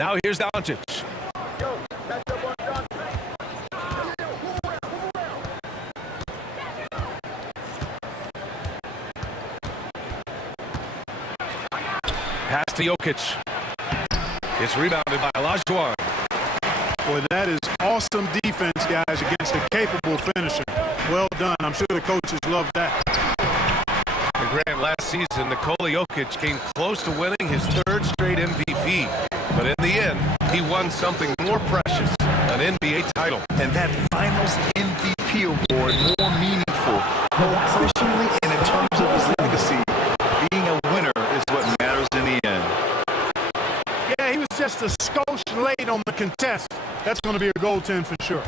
Now here's Doncic. Pass to Jokic. It's rebounded by Olajuwon. Boy, that is awesome defense, guys, against a capable finisher. Well done. I'm sure the coaches love that. And Grant, last season, Nikola Jokic came close to winning his third straight MVP. But in the end, he won something more precious, an NBA title. And that Finals MVP award more meaningful, both personally and in terms of his legacy. Being a winner is what matters in the end. Yeah, he was just a skosh late on the contest. That's going to be a goaltend for sure.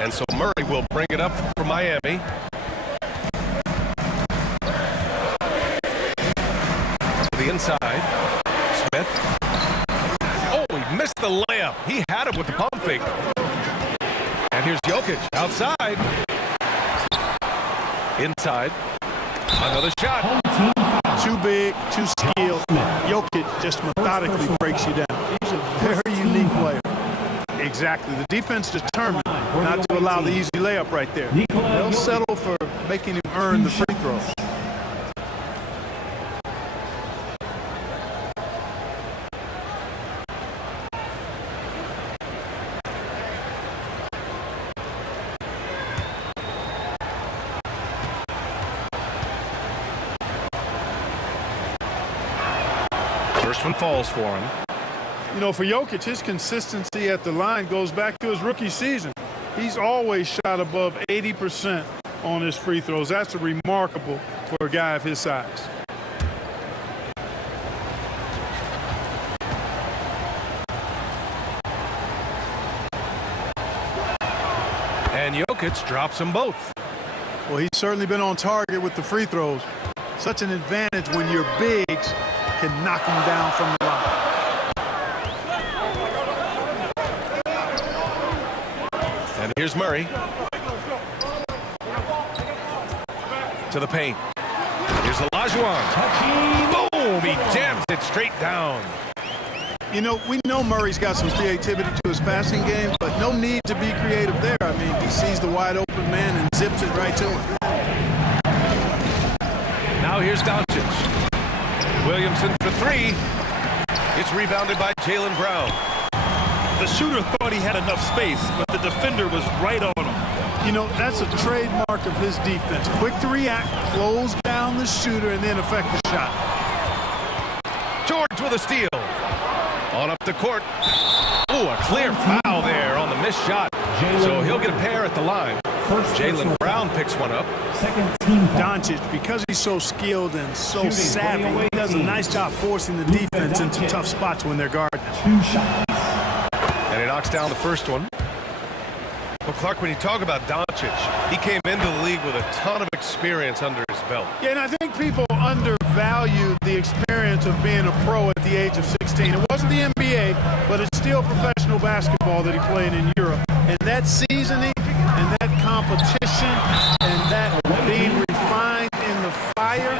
And so Murray will bring it up for Miami. To the inside. Smith. Oh, he missed the layup. He had it with the pump fake. And here's Jokic outside. Inside. Another shot. Too big, too skilled. Jokic just methodically breaks you down. He's a very unique player. Exactly. The defense determined not to allow the easy layup right there. They'll settle for making him earn the free throws. First one falls for him. You know, for Jokic, his consistency at the line goes back to his rookie season. He's always shot above 80% on his free throws. That's remarkable for a guy of his size. And Jokic drops them both. Well, he's certainly been on target with the free throws. Such an advantage when your bigs can knock them down from the line. And here's Murray. To the paint. Here's Olajuwon. Boom! He jams it straight down. You know, we know Murray's got some creativity to his passing game, but no need to be creative there. I mean, he sees the wide open man and zips it right to him. Now here's Doncic. Williamson for three. It's rebounded by Jaylen Brown. The shooter thought he had enough space, but the defender was right on him. You know, that's a trademark of his defense. Quick to react, close down the shooter, and then affect the shot. George with a steal. On up the court. Oh, a clear foul there on the missed shot. So he'll get a pair at the line. Jaylen Brown picks one up. Doncic, because he's so skilled and so savvy, he does a nice job forcing the defense into tough spots when they're guarding. And he knocks down the first one. Well, Clark, when you talk about Doncic, he came into the league with a ton of experience under his belt. Yeah, and I think people undervalue the experience of being a pro at the age of 16. It wasn't the NBA, but it's still professional basketball that he played in Europe. And that seasoning and that competition and that being refined in the fire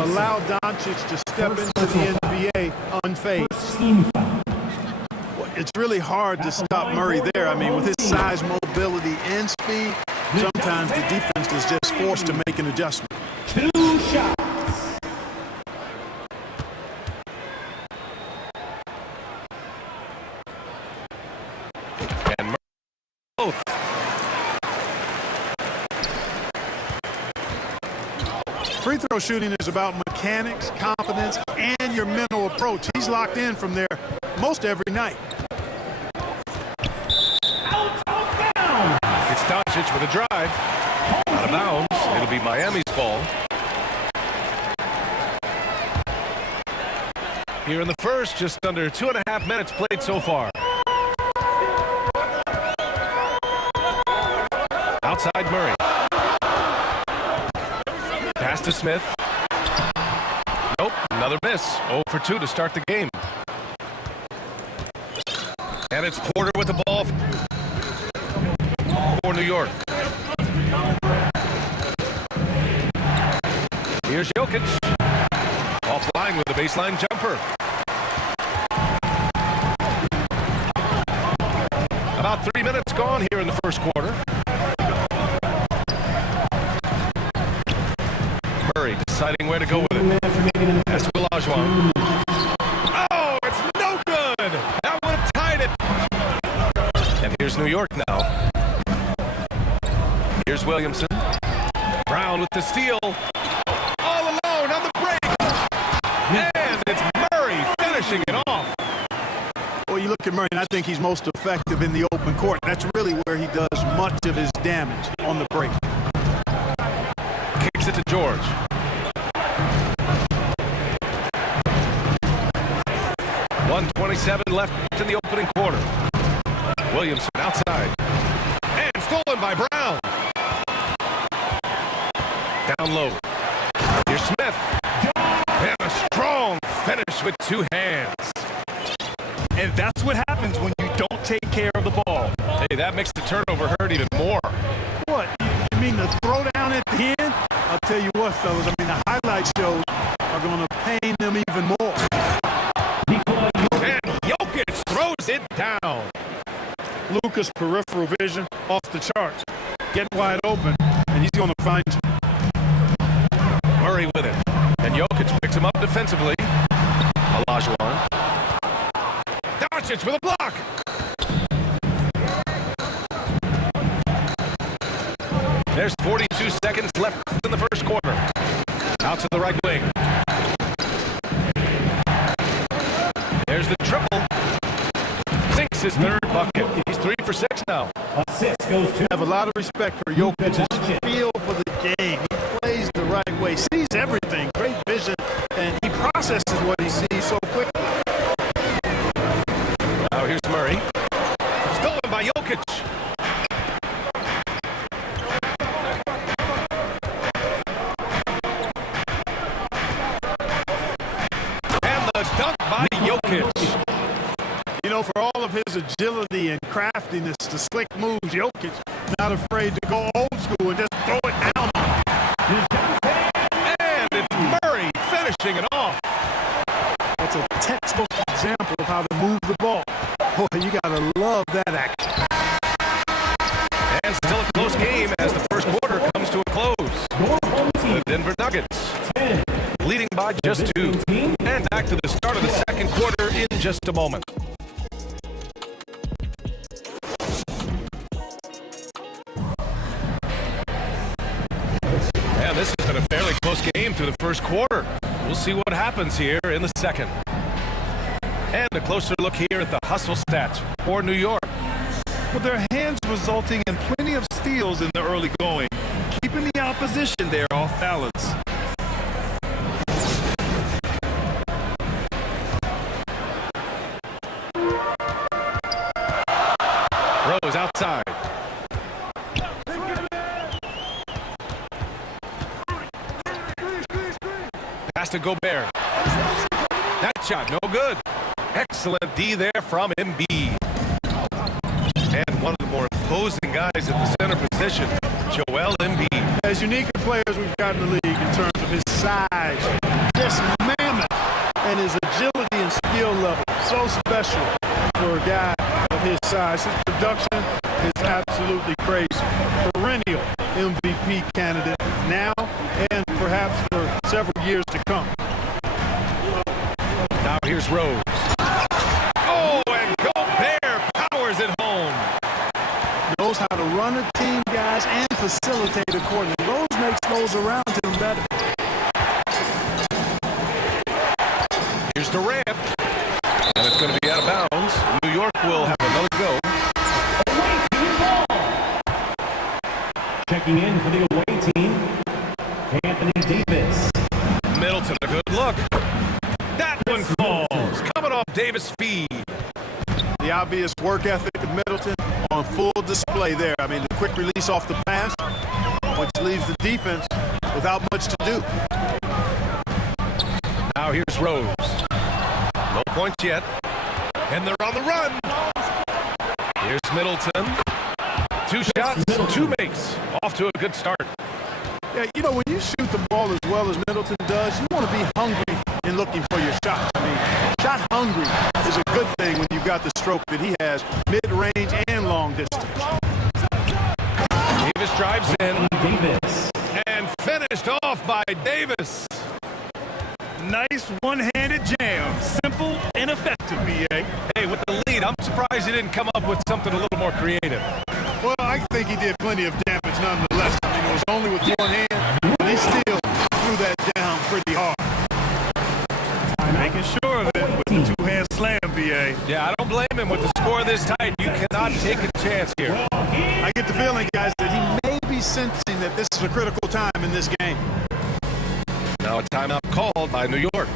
allowed Doncic to step into the NBA unfazed. It's really hard to stop Murray there. I mean, with his size, mobility, and speed, sometimes the defense is just forced to make an adjustment. 2 shots. And Murray both. Free throw shooting is about mechanics, confidence, and your mental approach. He's locked in from there most every night. It's Doncic with a drive. Out of bounds. It'll be Miami's ball. Here in the first, just under 2.5 minutes played so far. Outside Murray. Pass to Smith. Nope, another miss. 0 for 2 to start the game. And it's Porter with the ball for New York. Here's Jokic. Offline with a baseline jumper. About 3 minutes gone here in the first quarter. Murray deciding where to go with it. That's Olajuwon. Oh, it's no good. That would have tied it. And here's New York now. Here's Williamson. Brown with the steal. All alone on the break. And it's Murray finishing it off. Well, you look at Murray, and I think he's most effective in the open court. That's really where he does much of his damage, on the break. Kicks it to George. .127 left in the opening quarter. Williamson outside. And stolen by Brown. Down low. Here's Smith. And a strong finish with two hands. And that's what happens when you don't take care of the ball. Hey, that makes the turnover hurt even more. What? You mean the throwdown at the end? I'll tell you what, fellas. I mean, the highlight shows are going to pain them even more. And Jokic throws it down. Luka's peripheral vision off the charts. Get wide open, and he's going to find you. Murray with it. And Jokic picks him up defensively. Olajuwon. Doncic with a block. There's 42 seconds left in the first quarter. Out to the right wing. There's the triple. Sinks his third bucket. He's 3 for 6 now. Assist goes to. I have a lot of respect for Jokic's feel for the game. He plays the right way, sees everything, great vision, and he processes what he sees so quickly. Now here's Murray. Stolen by Jokic. And the dunk by Jokic. You know, for all of his agility and craftiness, the slick moves, Jokic not afraid to go old school and just throw it down. And it's Murray finishing it off. That's a textbook example of how to move the ball. Boy, you gotta love that action. And still a close game as the first quarter comes to a close. The Denver Nuggets leading by just 2. And back to the start of the second quarter in just a moment. And this has been a fairly close game through the first quarter. We'll see what happens here in the second. And a closer look here at the hustle stats for New York. With their hands resulting in plenty of steals in the early going, keeping the opposition there off balance. Rose outside. Pass to Gobert. That shot, no good. Excellent D there from Embiid. And one of the more imposing guys at the center position, Joel Embiid. As unique a players we've got in the league in terms of his size, just mammoth, and his agility and skill level. So special for a guy of his size. His production is absolutely crazy. Perennial MVP candidate now and perhaps for several years to come. Now here's Rose. Oh, and Gobert powers it home. Knows how to run a team, guys, and facilitate accordingly. Rose makes those around him better. Here's Durant. And it's going to be out of bounds. New York will have another go. Checking in for the away team, Anthony Davis. Middleton, a good look. That one falls. Coming off Davis' feed. The obvious work ethic of Middleton on full display there. I mean, the quick release off the pass, which leaves the defense without much to do. Now here's Rose. No points yet. And they're on the run. Here's Middleton. 2 shots, 2 makes. Off to a good start. Yeah, you know, when you shoot the ball as well as Middleton does, you want to be hungry in looking for your shots. I mean, shot hungry is a good thing when you've got the stroke that he has, mid-range and long drives in. Davis. And finished off by Davis. Nice one-handed jam. Simple and effective, B.A. Hey, with the lead, I'm surprised he didn't come up with something a little more creative. Well, I think he did plenty of damage nonetheless. I mean, it was only with one hand, but he still threw that down pretty hard. Making sure of it with the two-hand slam, B.A. Yeah, I don't blame him with the score this tight. You cannot take a chance here. I get the feeling, guys, that he may be sensing that this is a critical time in this game. Now a timeout called by New York.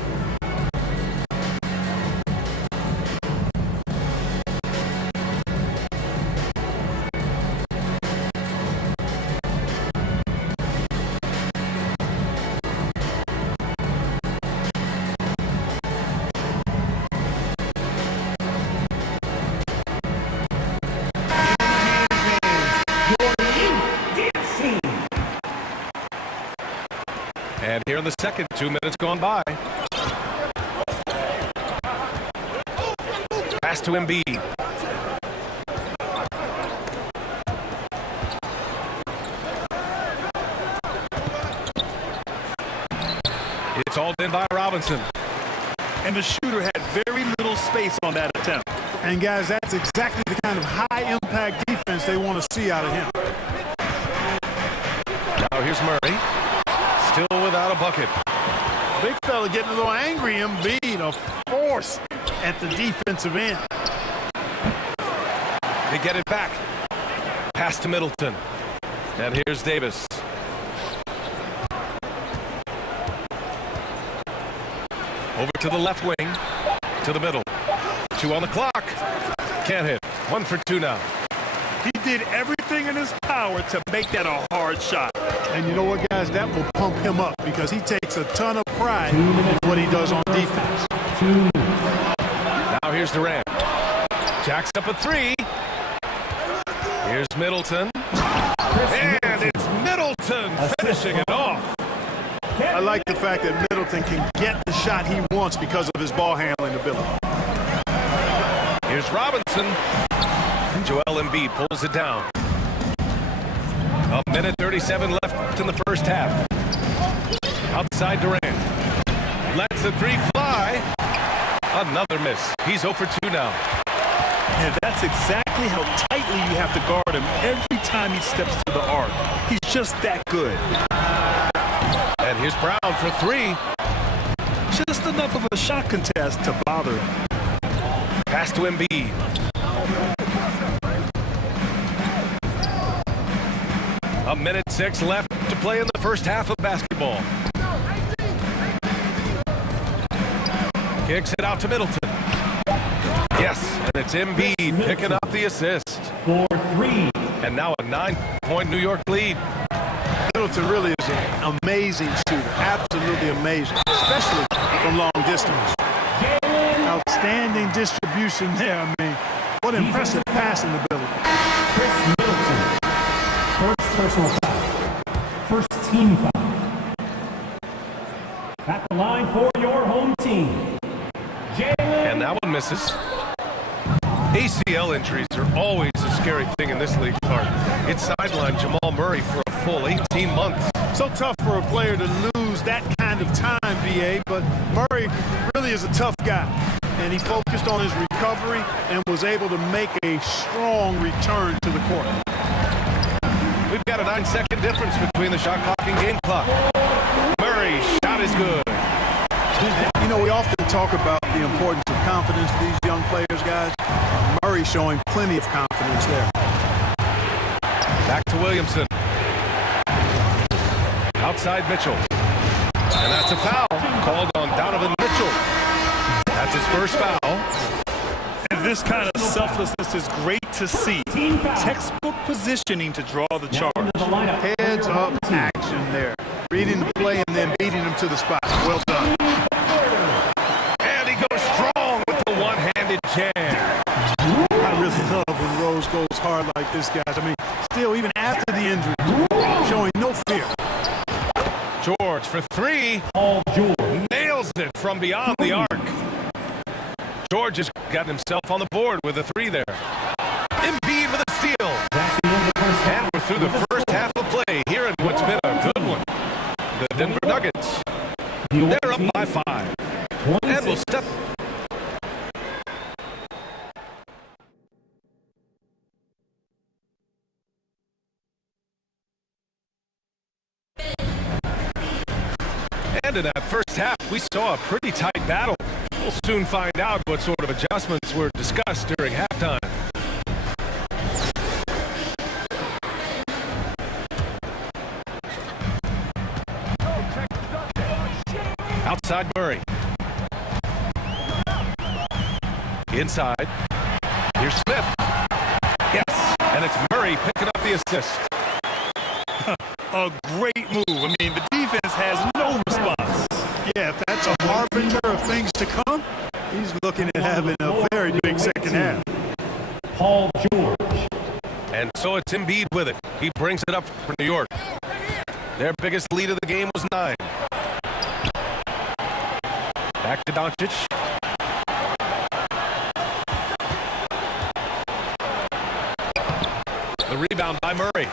And here in the second, 2 minutes gone by. Pass to Embiid. It's all in by Robinson. And the shooter had very little space on that attempt. And, guys, that's exactly the kind of high-impact defense they want to see out of him. Now here's Murray. Still without a bucket. Big fella getting a little angry. Embiid, a force at the defensive end. They get it back. Pass to Middleton. And here's Davis. Over to the left wing. To the middle. 2 on the clock. Can't hit. 1 for 2 now. He did everything in his power to make that a hard shot. And you know what, guys? That will pump him up because he takes a ton of pride in what he does on defense. Now here's Durant. Jacks up a 3. Here's Middleton. And it's Middleton finishing it off. I like the fact that Middleton can get the shot he wants because of his ball handling ability. Here's Robinson. And Joel Embiid pulls it down. 1:37 left in the first half. Outside Durant. Lets the 3 fly. Another miss. He's 0 for 2 now. And that's exactly how tightly you have to guard him every time he steps to the arc. He's just that good. And here's Brown for 3. Just enough of a shot contest to bother him. Pass to Embiid. A 1:06 left to play in the first half of basketball. Kicks it out to Middleton. Yes, and it's Embiid picking up the assist. For 3. And now a 9-point New York lead. Middleton really is an amazing shooter. Absolutely amazing, especially from long distance. Outstanding distribution there. I mean, what impressive passing ability. Chris Middleton. First personal foul. First team foul. At the line for your home team. And that one misses. ACL injuries are always a scary thing in this league, Clark. It sidelined Jamal Murray for a full 18 months. So tough for a player to lose that kind of time, BA, but Murray really is a tough guy. And he focused on his recovery and was able to make a strong return to the court. We've got a 9-second difference between the shot clock and game clock. Murray, shot is good. You know, we often talk about the importance of confidence for these young players, guys. Murray showing plenty of confidence there. Back to Williamson. Outside Mitchell. And that's a foul called on Donovan Mitchell. That's his first foul. And this kind of selflessness is great to see. Textbook positioning to draw the charge. Heads up action there. Reading the play and then beating him to the spot. Well done. And he goes strong with the one-handed jam. I really love when Rose goes hard like this, guys. I mean, still, even after the injury, showing no fear. George for 3. George. Nails it from beyond the arc. George has got himself on the board with a 3 there. Embiid with a steal. That's the end of the first half. And we're through the first half of Step. And in that first half, we saw a pretty tight battle. We'll soon find out what sort of adjustments were discussed during halftime. Outside Murray. Inside. Here's Smith. Yes, and it's Murray picking up the assist. A great move. I mean, the defense has no response. Yeah, if that's a harbinger of things to come, he's looking at having a very big second half. Paul George. And so it's Embiid with it. He brings it up for New York. Their biggest lead of the game was 9. Back to Doncic. The rebound by Murray.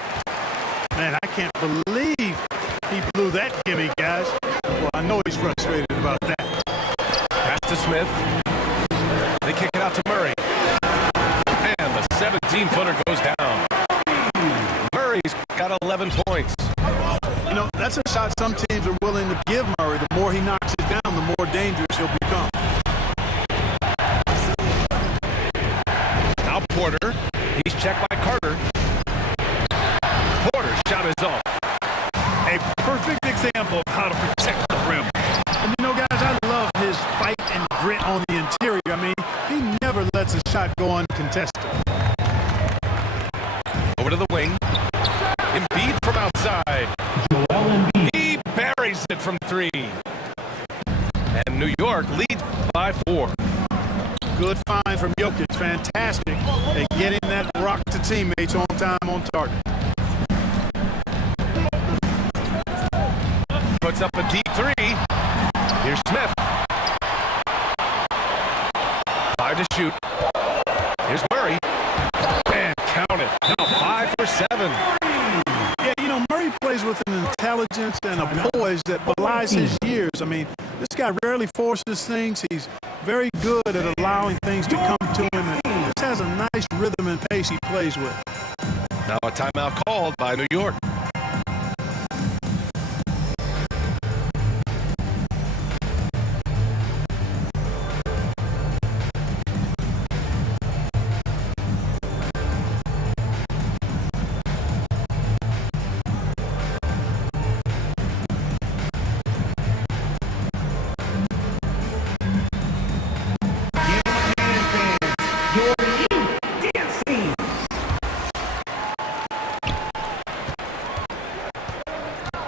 Man, I can't believe he blew that gimme, guys. Well, I know he's frustrated about that. Pass to Smith. They kick it out to Murray. And the 17-footer goes down. Murray's got 11 points. You know, that's a shot some teams are willing to give Murray. The more he knocks it down, the more dangerous he'll become. Now Porter. He's checked by Carter. Porter's shot is off. A perfect example of how to protect the rim. And you know, guys, I love his fight and grit on the interior. I mean, he never lets a shot go uncontested. Over to the wing. Embiid from outside. He buries it from 3. And New York leads by 4. Good find from Jokic. Fantastic at getting that rock to teammates on time, on target. Puts up a deep 3. Here's Smith. 5 to shoot. Here's Murray. And count it. Now 5 for 7. Yeah, you know, Murray plays with an intelligence and a poise that belies his years. I mean, this guy rarely forces things. He's very good at allowing things to come to him. And this has a nice rhythm and pace he plays with. Now a timeout called by New York.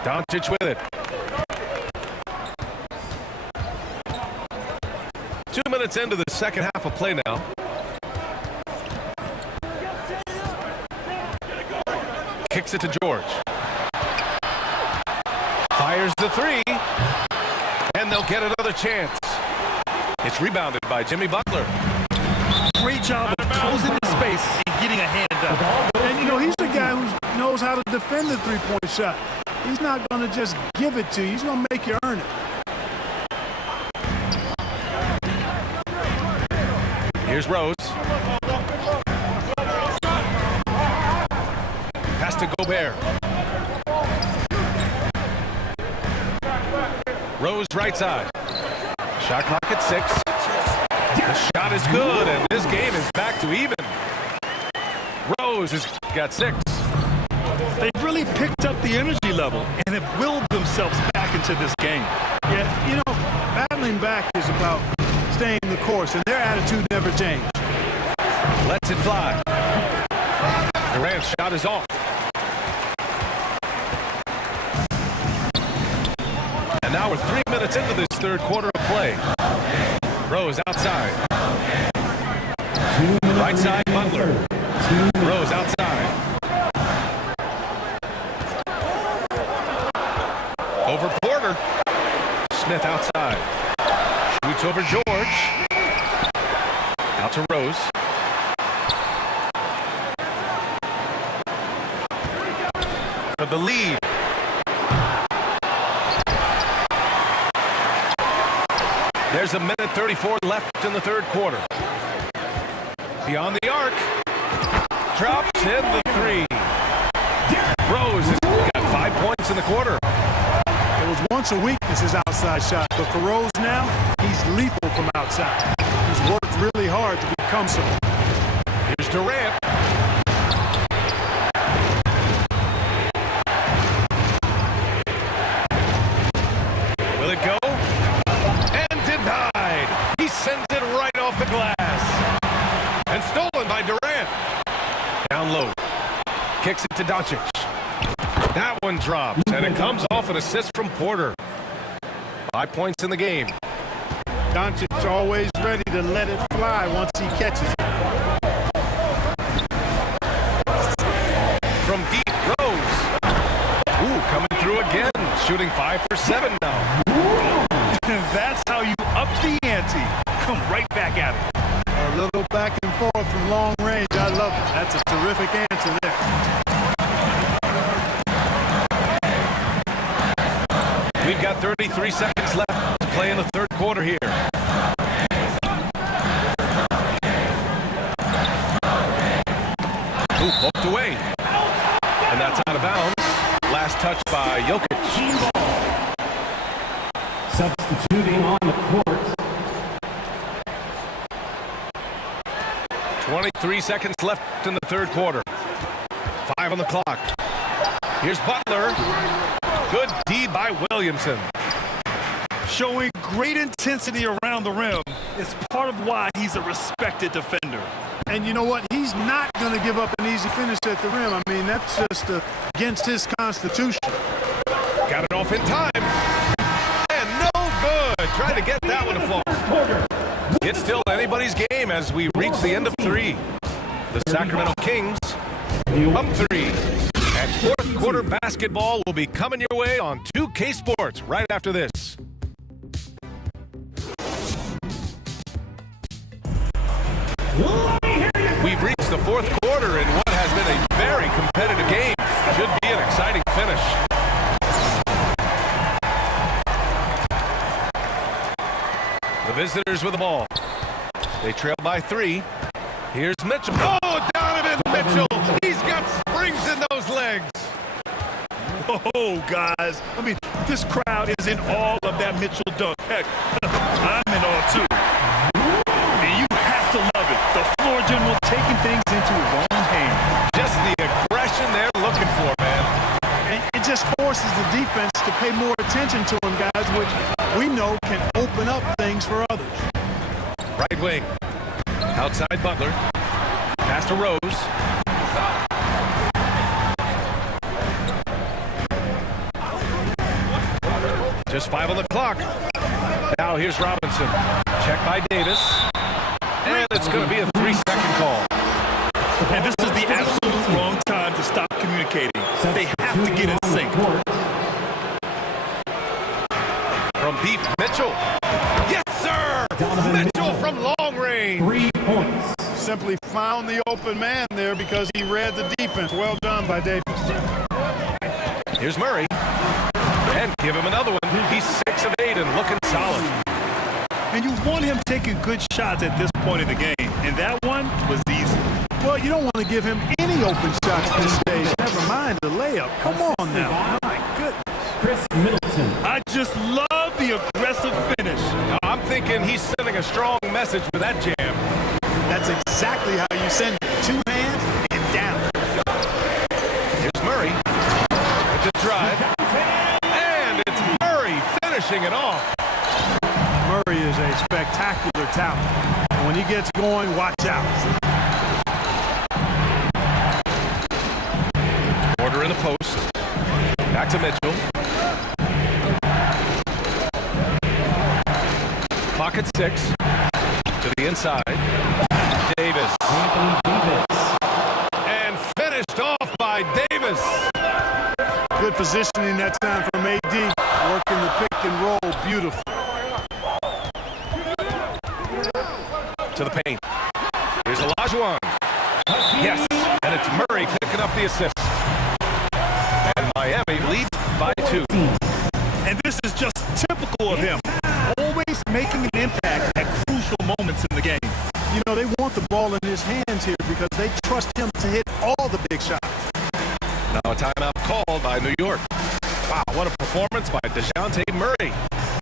Doncic with it. 2 minutes into the second half of play now. Kicks it to George. Fires the 3. And they'll get another chance. It's rebounded by Jimmy Butler. Great job of closing the space and getting a hand up. And, you know, he's the guy who knows how to defend the three-point shot. He's not going to just give it to you. He's going to make you earn it. Here's Rose. Pass to Gobert. Rose right side. Shot clock at 6. The shot is good, and this game is back to even. Rose has got 6. They've really picked up the energy level and have willed themselves back into this game. Yeah, you know, battling back is about staying the course, and their attitude never changed. Lets it fly. Durant's shot is off. And now we're 3 minutes into this third quarter of play. Rose outside. Right side, Butler. Rose outside. Over Porter. Smith outside. Shoots over George. Out to Rose. For the lead. There's a minute 34 left in the third quarter. Beyond the arc. Drops in the three. Rose has got 5 points in the quarter. It was once a weakness, his outside shot, but for Rose now, he's lethal from outside. He's worked really hard to become so. Here's Durant. Will it go? And denied. He sends it right off the glass. And stolen by Durant. Down low. Kicks it to Doncic. That one drops, and it comes off an assist from Porter. 5 points in the game. Doncic's always ready to let it fly once he catches it. From deep, Rose. Ooh, coming through again. Shooting 5 for 7 now. That's how you up the ante. Come right back at it. A little back and forth from long range. I love it. That's a terrific answer there. We've got 33 seconds left to play in the third quarter here. Ooh, poked away. And that's out of bounds. Last touch by Jokic. Substituting on the court. 23 seconds left in the third quarter. 5 on the clock. Here's Butler. Good D by Williamson. Showing great intensity around the rim is part of why he's a respected defender. And you know what? He's not going to give up an easy finish at the rim. I mean, that's just against his constitution. Got it off in time. And no good. Trying to get that one to fall. It's still anybody's game as we reach the end of 3. The Sacramento Kings up 3. And fourth quarter basketball will be coming your way on 2K Sports right after this. We've reached the fourth quarter in what has been a very competitive game. Should be an exciting finish. The visitors with the ball. They trail by 3. Here's Mitchell. Oh, Donovan Mitchell. He's got springs in those legs. Oh, guys. I mean, this crowd is in awe of that Mitchell dunk. Heck, I'm in awe, too. And you have to love it. The floor general taking things into his own hands. Just the aggression they're looking for, man. And it just forces the defense to pay more attention to him, guys, which we know can open up things for others. Right wing. Outside Butler. Pass to Rose. Just 5 on the clock. Now here's Robinson. Check by Davis. And it's going to be a 3-second call. And this is the absolute wrong time to stop communicating. They have to get in sync. From deep, Mitchell. Yes, sir! Mitchell from long range. 3 points. Simply found the open man there because he read the defense. Well done by Davis. Here's Murray. And give him another one. He's 6 of 8 and looking solid. And you want him taking good shots at this point in the game. And that one was easy. Well, you don't want to give him any open shots at this stage. Never mind the layup. Come on now. My goodness. Chris Middleton. I just love the aggressive finish. I'm thinking he's sending a strong message with that jam. That's exactly how you send it. 2 hands and down. Here's Murray with the drive. And it's Murray finishing it off. Murray is a spectacular talent. And when he gets going, watch out. Porter in the post. Back to Mitchell. Clock at 6. To the inside. Davis. And finished off by Davis. Good positioning that time from AD. Working the pick and roll. Beautiful. To the paint. Here's Olajuwon. Yes, and it's Murray picking up the assist. And Miami leads by 2. And this is just typical of him. Always making an hit all the big shots. Now a timeout called by New York. Wow, what a performance by DeJounte Murray.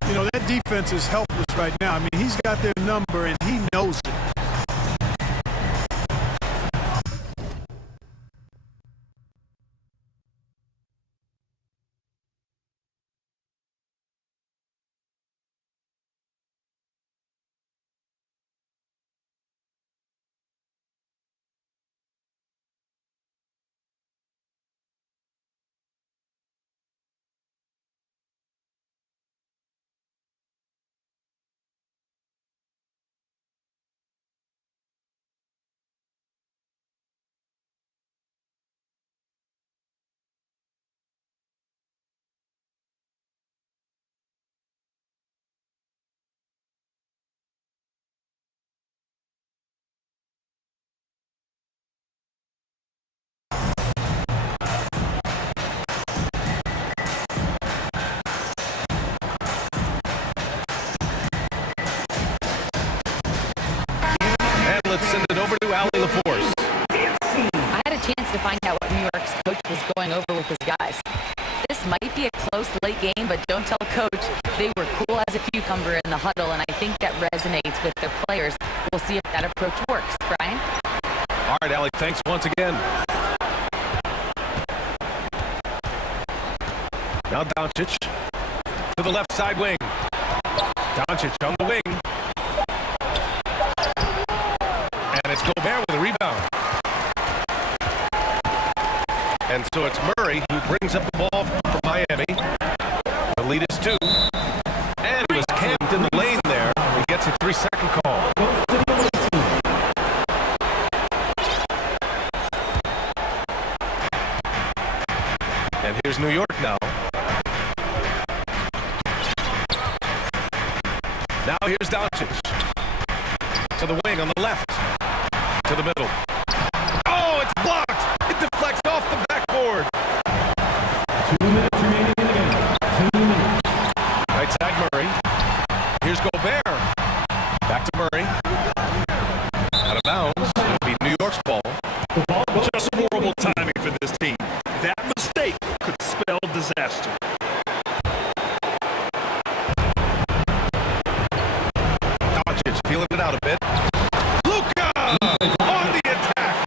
You know, that defense is helpless right now. I mean, he's got their number, and he knows it. Let's send it over to Allie LaForce. I had a chance to find out what New York's coach was going over with his guys. This might be a close late game, but don't tell coach. They were cool as a cucumber in the huddle, and I think that resonates with their players. We'll see if that approach works. Brian? All right, Allie, thanks once again. Now Doncic to the left side wing. Doncic on the wing. And it's Gobert with a rebound. And so it's Murray who brings up the ball for Miami. The lead is 2. And he was camped in the lane there. He gets a 3-second call. And here's New York now. Now here's Doncic. To the wing on the left. To the middle. Oh, it's blocked. It deflects off the backboard. 2 minutes remaining in the game. 2 minutes. Right side Murray. Here's Gobert. Back to Murray. Out of bounds. It'll be New York's ball. The ball goes Just horrible timing for this team. That mistake could spell disaster. Doncic feeling it out a bit. Luka on the attack.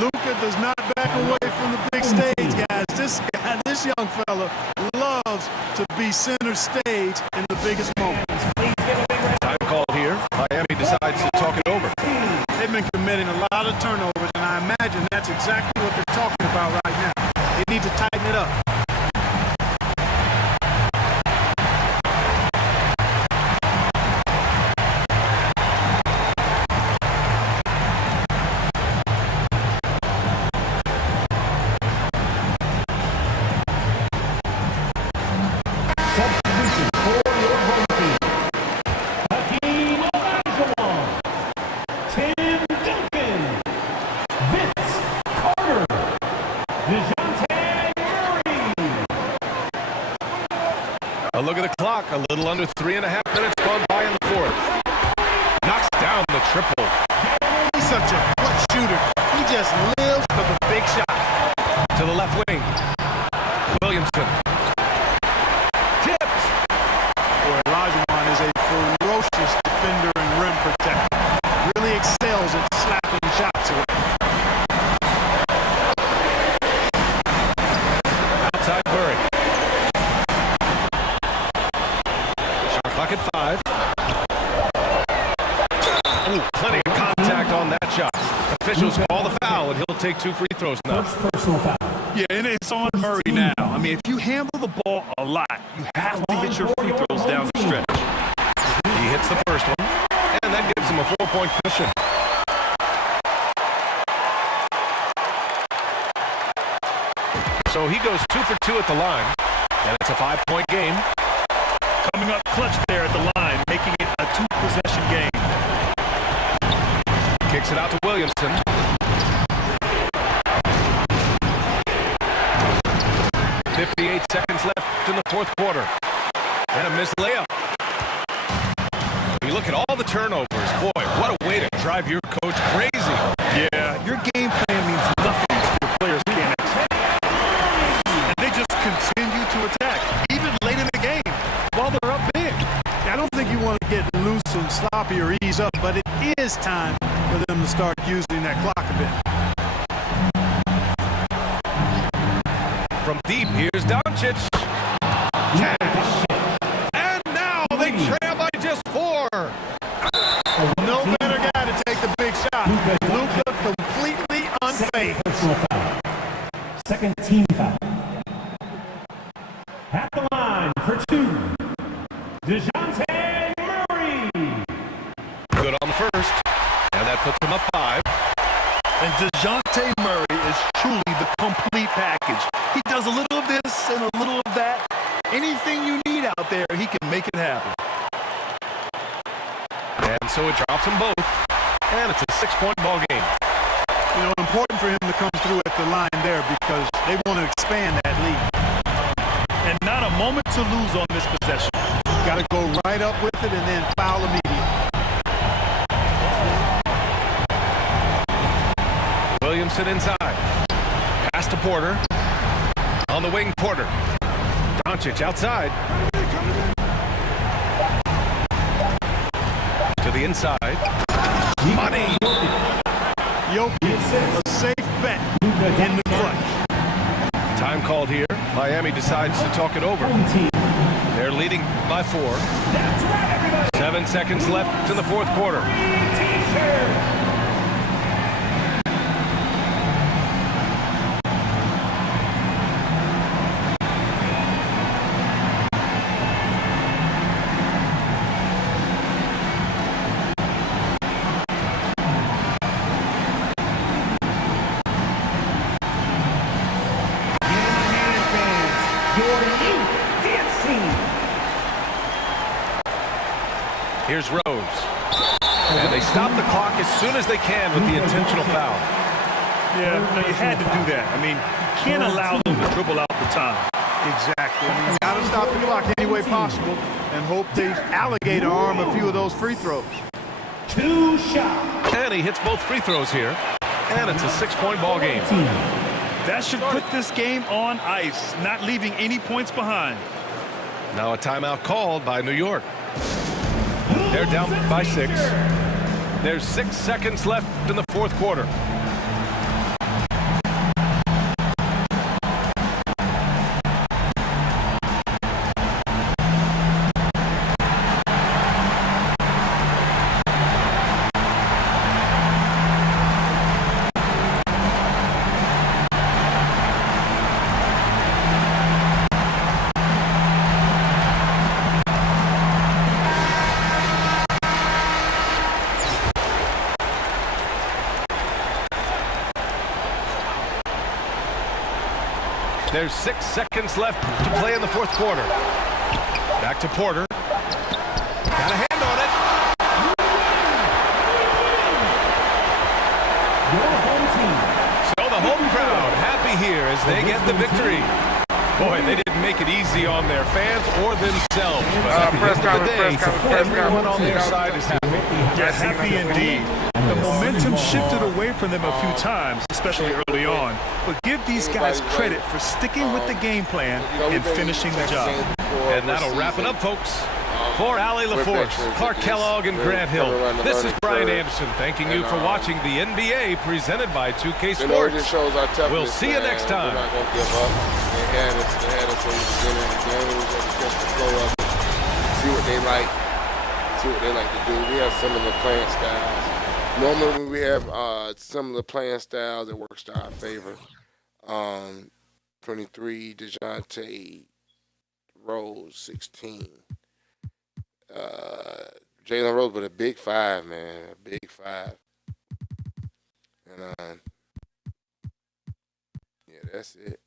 Luka does not back away from the big stage, guys. This young fella loves to be center stage in the biggest moments. Time call here. Miami decides to talk it over. They've been committing a lot of turnovers, and I imagine that's exactly what they're talking about right now. They need to tighten it up. substitution for your home team. Hakeem Olajuwon, Tim Duncan, Vince Carter, DeJounte Murray. A look at the clock. A little under 3.5 minutes gone by in the fourth. Knocks down the triple. He's such a clutch shooter. He just lives for the big shot. To the left wing. Williamson. Tipped. Boy, Olajuwon is a ferocious defender and rim protector. Really excels at slapping shots away. Outside Murray. Shot clock at 5. Ooh, plenty of contact on that shot. Officials call the foul, and he'll take 2 free throws now. First personal foul. Yeah, and it's on Murray now. I mean, if you handle the ball a lot, you have to hit your free throws down the stretch. He hits the first one, and that gives him a 4-point cushion. So he goes 2 for 2 at the line, and it's a 5-point game. Coming up clutch there at the line, making it a 2-possession game. Kicks it out to Williamson. .58 seconds left in the fourth quarter. And a missed layup. You look at all the turnovers. Boy, what a way to drive your coach crazy. Yeah, your game plan sloppy or ease up, but it is time for them to start using that clock a bit. From deep, here's Doncic. Cash. And now they trail by just 4. No better guy to take the big shot. Luka completely unfazed. Personal foul. Second team foul. At the line for 2, DeJounte Murray. Good on the first. And that puts him up 5. And DeJounte Murray is truly the complete package. He does a little of this and a little of that. Anything you need out there, he can make it happen. And so it drops them both. And it's a 6-point ball game. You know, important for him to come through at the line there because they want to expand that lead. And not a moment to lose on this possession. Got to go right up with it and then foul immediately. Williamson inside. Pass to Porter. On the wing, Porter. Doncic outside. To the inside. Money. Jokic, a safe bet in the clutch. Time called here. Miami decides to talk it over. They're leading by 4. 7 seconds left in the fourth quarter. Here's Rose. And they stop the clock as soon as they can with the intentional foul. Yeah, no, you had to do that. I mean, you can't allow them to dribble out the time. Exactly. I mean, you got to stop the clock any way possible and hope they alligator arm a few of those free throws. 2 shots. And he hits both free throws here. And it's a 6-point ball game. That should put this game on ice, not leaving any points behind. Now a timeout called by New York. They're down by 6. There's 6 seconds left in the fourth quarter. There's 6 seconds left to play in the fourth quarter. Back to Porter. Got a hand on it. Your home team. So the home crowd happy here as they get the victory. Boy, they didn't make it easy on their fans or themselves. But at the end of the day, everyone on their side is happy. Yeah, happy indeed. The momentum shifted away from them a few times, especially early on. But give these guys credit for sticking with the game plan and finishing the job. And that'll wrap it up, folks. For Allie LaForce, Clark Kellogg, and Grant Hill, this is Brian Anderson thanking you for watching the NBA presented by 2K Sports. We'll see you next time. We're not going to give up. They had us from the beginning of the game. We had to catch the flow of it, see what they like, to do. We have some of the playing styles. Normally when we have some of the playing styles, it works to our favor. 23, DeJounte Rose, 16. Jalen Rose with a big 5, man, a big 5. And yeah, that's it.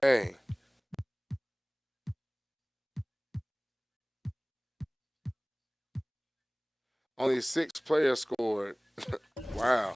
Dang. Only 6 players scored. Wow.